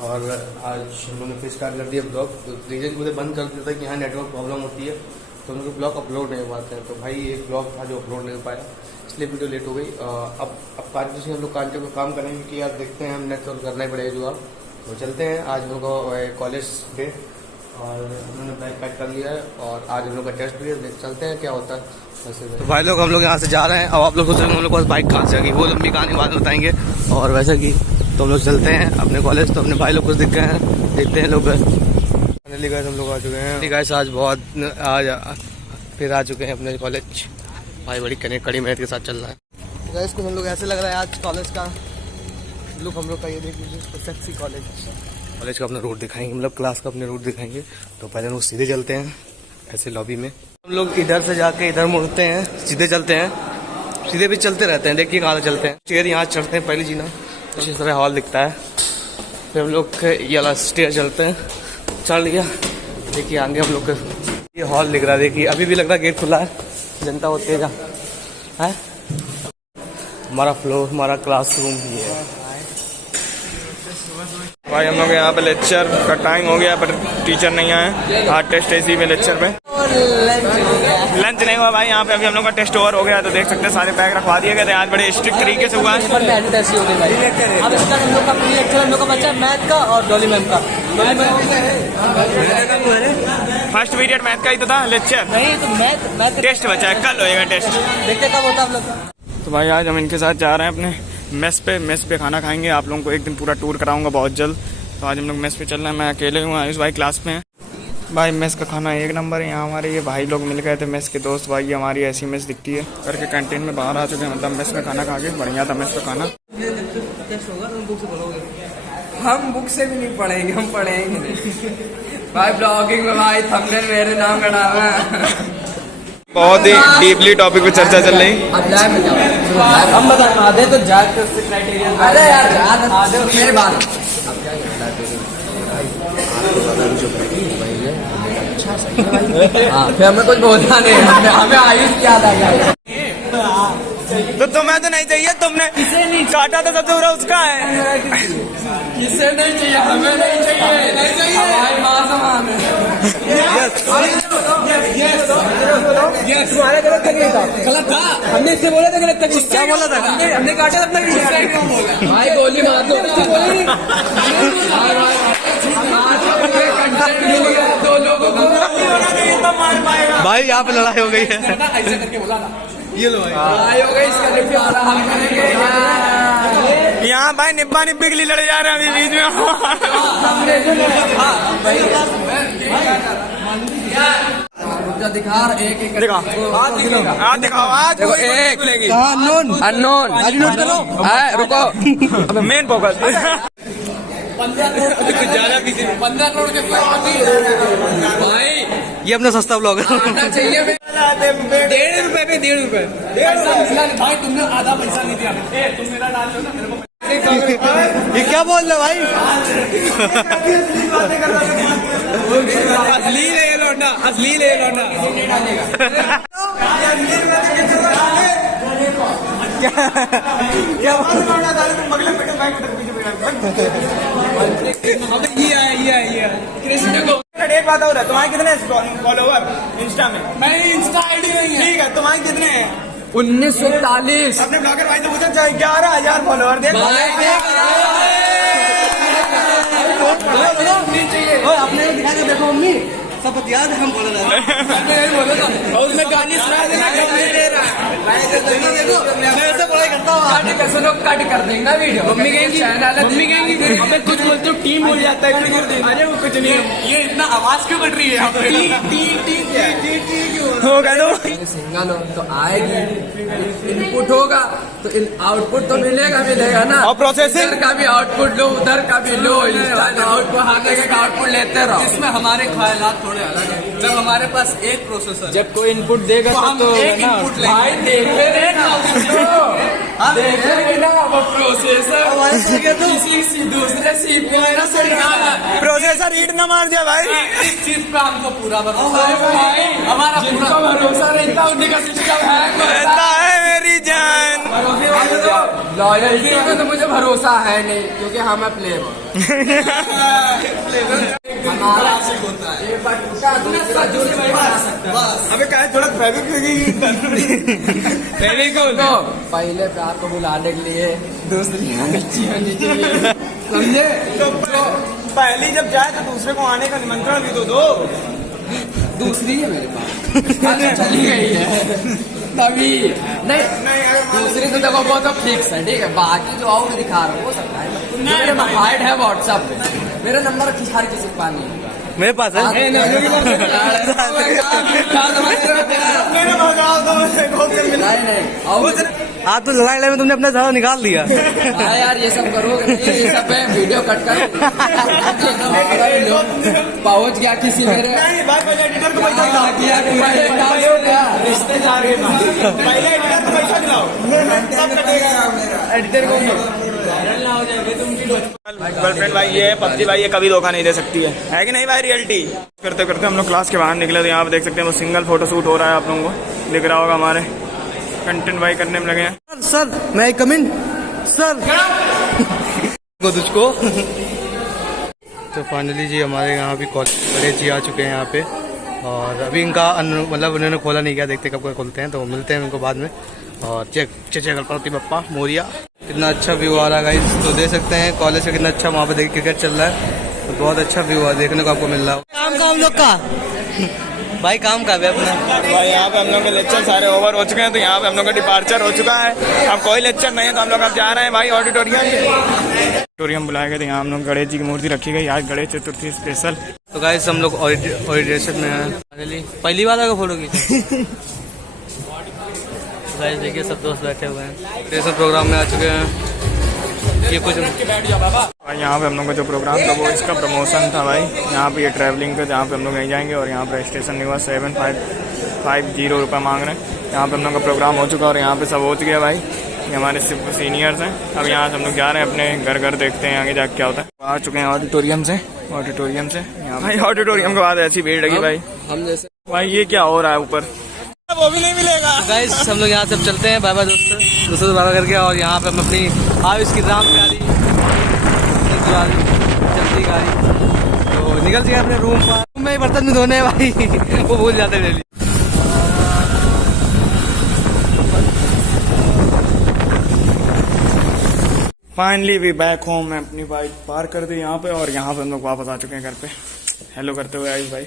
और आज उन्होंने फिर स्टार्ट कर दिया ब्लॉग। तो रीजन मुझे बंद कर दिया था कि यहाँ नेटवर्क प्रॉब्लम होती है तो उनके ब्लॉग अपलोड नहीं हो पाते हैं। तो भाई एक ब्लॉग था जो अपलोड नहीं हो पाया, इसलिए वीडियो लेट हो गई। अब कार्य से हम लोग कार्य पर काम करेंगे कि यार देखते हैं, हम नेट तो करना ही पड़ेगा जुगाड़। तो चलते हैं, आज हम लोग का कॉलेज डे और उन्होंने बैग पैक कर लिया है और आज हम लोग का टेस्ट भी है, चलते हैं क्या होता है वैसे। तो भाई लोग हम लोग यहाँ से जा रहे हैं। अब आप लोग सोच रहे हैं हम लोग के पास बाइक कहाँ से आ गई, वो लंबी कहानी बाद में बताएंगे। और वैसे कि तो हम लोग चलते हैं अपने कॉलेज। तो अपने भाई लोग कुछ दिख गए हैं, देखते हैं लोग। फाइनली गाइस हम लोग आ चुके हैं। गाइस आज फिर आ चुके हैं अपने कॉलेज। भाई बड़ी कड़ी मेहनत के साथ चल रहा है। गाइस को हम लोग ऐसे लग रहा है आज कॉलेज का लुक हम लोग का, ये देख लीजिए सेक्सी कॉलेज का अपना रोड दिखाएंगे, मतलब क्लास का अपने रोड दिखाएंगे। तो पहले हम लोग सीधे चलते हैं ऐसे लॉबी में। हम लोग इधर से जाके इधर मुड़ते हैं, सीधे चलते हैं, सीधे भी चलते रहते हैं। देखिए कहाँ चलते हैं, स्टेयर यहाँ चढ़ते हैं पहली जीना, कुछ इस तरह हॉल दिखता है। फिर हम लोग ये वाला स्टेयर चलते हैं, चढ़ लिया। देखिए आगे हम लोग का ये हॉल दिख रहा है। देखिए अभी भी लग रहा है गेट खुला है, जनता होती है। हमारा फ्लोर, हमारा क्लासरूम ये है। भाई हम लोग यहाँ पे लेक्चर का टाइम हो गया पर टीचर नहीं आए। आज टेस्ट इसी में लेक्चर में लंच नहीं हुआ भाई। यहाँ पे अभी हम लोग का टेस्ट ओवर हो गया। तो देख सकते हैं सारे बैग रखवा दिए गए थे। आज बड़े स्ट्रिक्ट तरीके से हुआ है। मैथ का और डॉली मैम का फर्स्ट पीरियड मैथ का ही तो था लेक्चर, नहीं तो मैथ टेस्ट बचा है, कल होएगा टेस्ट। देखते कब होता आप लोग। तो भाई आज हम इनके साथ जा रहे हैं अपने मेस पे खाना खाएंगे। आप लोगों को एक दिन पूरा टूर कराऊंगा बहुत जल्द। तो आज हम लोग मेस पे चल रहे हैं। मैं अकेले हूँ, आयुष भाई क्लास में है। भाई मेस का खाना एक नंबर है। यहाँ हमारे ये भाई लोग मिल गए थे, मेस के दोस्त भाई। ये हमारी ऐसी मेस दिखती है करके कैंटीन में बाहर आ चुके हैं, मतलब मेस में खाना खा के। बढ़िया था मेस का खाना। हम बुक से भी नहीं पढ़ेंगे, हम पढ़ेंगे भाई ब्लॉगिंग में। भाई थंबनेल मेरे नाम का डालना है। बहुत ही डीपली टॉपिक पे चर्चा चल रही। हम बता आधे तो जाते उससे क्राइटेरिया। अरे यार आधे मेरे बात फिर हमें कुछ बोलना नहीं, हमें आयुष याद आ गया। तो तुम्हें तो नहीं चाहिए, तुमने किसे नहीं काटा था सबसे बुरा उसका है। किसे नहीं चाहिए, हमें नहीं चाहिए, नहीं चाहिए हमारी माँ समान है। तुम्हारा गलत तकलीफ था, गलत था। हमने इससे बोला था गलत तकलीफ, क्या बोला था? हमने काटा अपना भाई गोली मार दो। दो लोगों को भाई यहाँ पे लड़ाई हो गई है। ऐसे करके बोला था, ये लो भाई लड़ाई हो गई। इसका निपटारा हम करेंगे। यहाँ भाई निब्बा निब्बी के लिए लड़े जा रहे हैं अभी बीच में। दिखा एक एक दिखाओ आज एक अननोन रुको। अब मेन फोकस 15 करोड़ के भाई ये अपना सस्ता ब्लॉग है। चाहिए 1.5 रुपए पे 1.5 रुपए भाई। तुमने आधा पैसा नहीं दिया। तुम मेरा डाल दो ना मेरे को। ये क्या बोल रहे भाई? असली ले लौंडा, असली ले लौंडा। क्या कृष्ण को एक बात और है, तुम्हारे कितने फॉलोवर इंस्टा में? मैं इंस्टा आईडी नहीं है। ठीक है, तुम्हारे कितने हैं? 1941। अपने ब्लॉगर भाई से पूछा, चाहे 11,000 फॉलोवर दे। आपने दिखा के देखो मम्मी सब याद है, हम बोल रहे हैं। और उसमें गाली सुना देना, दे रहा है। देखो मैं ऐसे बोला करता हूँ, कैसे लोग कट कर देंगे वीडियो। मम्मी कहेंगी, मम्मी कहेंगी हमें कुछ बोलते हो टीम बोल जाता है। अरे वो कुछ नहीं है, ये इतना आवाज क्यों कट रही है? होगा सिंगल हो तो आएगी, इनपुट होगा तो आउटपुट तो मिलेगा ना। और प्रोसेसिंग का भी आउटपुट लो, उधर का भी लो, आउटपुट आउटपुट लेते रहो। इसमें हमारे ख्यालात थोड़े अलग है। जब हमारे पास एक प्रोसेसर, जब कोई इनपुट देगा तो हम एक इनपुट लेंगे। देखेंगे ना वो प्रोसेसर किसी दूसरे सीपीयू प्रोसेसर हीट ना मार दिया भाई। इस चीज पे हमको पूरा भरोसा है। हमारा पूरा भरोसा रहता, उन्हीं का सिस्टम है मेरी जान। लॉयल्टी में तो मुझे भरोसा है नहीं, क्योंकि हम प्ले हमारा होता है। एक बार टूटा दूसरा जोड़ के बना सकता है। अबे क्या थोड़ा फेविकोल तो पहले प्यार को बुलाने के लिए दूसरी अच्छी होनी चाहिए, समझे? तो पहली जब जाए तो दूसरे को आने का निमंत्रण भी तो दो। दूसरी है मेरे पास, अच्छा चली गई है तभी नहीं। दूसरी तो देखो वो तो फिक्स है, ठीक है। बाकी जो और दिखा रहा हो सकता है, मेरे हाइड है व्हाट्सएप पे, मेरा नंबर हर किसी के पास नहीं होगा। मेरे पास है। आप तो लड़ाई में तुमने अपना सारा निकाल दिया। हाँ यार, ये सब करो, ये सब है, वीडियो कट कर पहुंच गया किसी मेरे एडिटर को पैसा एडिटर को गर्लफ्रेंड भाई ये पबजी भाई ये कभी धोखा नहीं दे सकती है कि नहीं भाई? रियलिटी करते करते हम लोग क्लास के बाहर निकले, तो यहाँ पे देख सकते हैं वो सिंगल फोटो शूट हो रहा है, आप लोगों को दिख रहा होगा। हमारे कंटेंट भाई करने में लगे हैं। सर मैं कम इन सर को तुझको। तो फाइनली जी हमारे यहाँ भी गणेश जी आ चुके हैं यहाँ पे, और अभी इनका मतलब उन्होंने खोला नहीं किया, देखते कब खोलते हैं, तो मिलते हैं उनको बाद में। और जय गणपति बप्पा मोरिया। कितना अच्छा व्यू आ रहा है गाइस, तो देख सकते हैं कॉलेज से कितना अच्छा वहाँ पे देख क्रिकेट चल रहा है, तो बहुत अच्छा व्यू है देखने को आपको मिल रहा है। काम का हम लोग का भाई काम का भी अपना भाई यहाँ पे हम लोग के लेक्चर सारे ओवर हो चुके हैं, तो यहाँ पे हम लोग का डिपार्चर हो चुका है। अब कोई लेक्चर नहीं है, तो हम लोग अब जा रहे हैं भाई ऑडिटोरियम बुलाए गए थे। यहाँ हम लोग गणेश जी की मूर्ति रखी गई, आज गणेश चतुर्थी स्पेशल। तो गाइस हम लोग ऑडिटोरियम में हैं, पहली बार आगे फोटो की। गाइस देखिए सब दोस्त बैठे हुए हैं, ऑडिटोरियम प्रोग्राम में आ चुके हैं। ये कुछ भाई यहाँ पे हम लोग का जो प्रोग्राम था वो इसका प्रमोशन था भाई। यहाँ पे ये ट्रैवलिंग का, जहाँ पे हम लोग नहीं जाएंगे, और यहाँ पे रजिस्ट्रेशन नहीं हुआ, 7550 रुपये मांग रहे हैं। यहाँ पे हम लोग का प्रोग्राम हो चुका और यहाँ पे सब हो चुके हैं भाई। ये हमारे सीनियर्स हैं। अब यहाँ से हम लोग जा रहे हैं अपने घर देखते हैं आगे जाके क्या होता है। आ चुके हैं ऑडिटोरियम से यहाँ भाई। ऑडिटोरियम के बाद ऐसी भीड़ लगी भाई, हम जैसे भाई ये क्या हो रहा है ऊपर, वो भी नहीं मिलेगा। गाइस हम लोग यहाँ से चलते हैं, बाय बाय दोस्तों से बाय करके, और यहाँ पे हम अपनी आयुष की राम प्यारी चलती गाड़ी तो निकल जाए अपने रूम में। बर्तन भी धोने भाई वो भूल जाते हैं daily. Finally we back home. मैं अपनी बाइक पार्क कर दी यहाँ पे, और यहाँ पे हम लोग वापस आ चुके हैं घर पे। हेलो करते हुए आयुष भाई।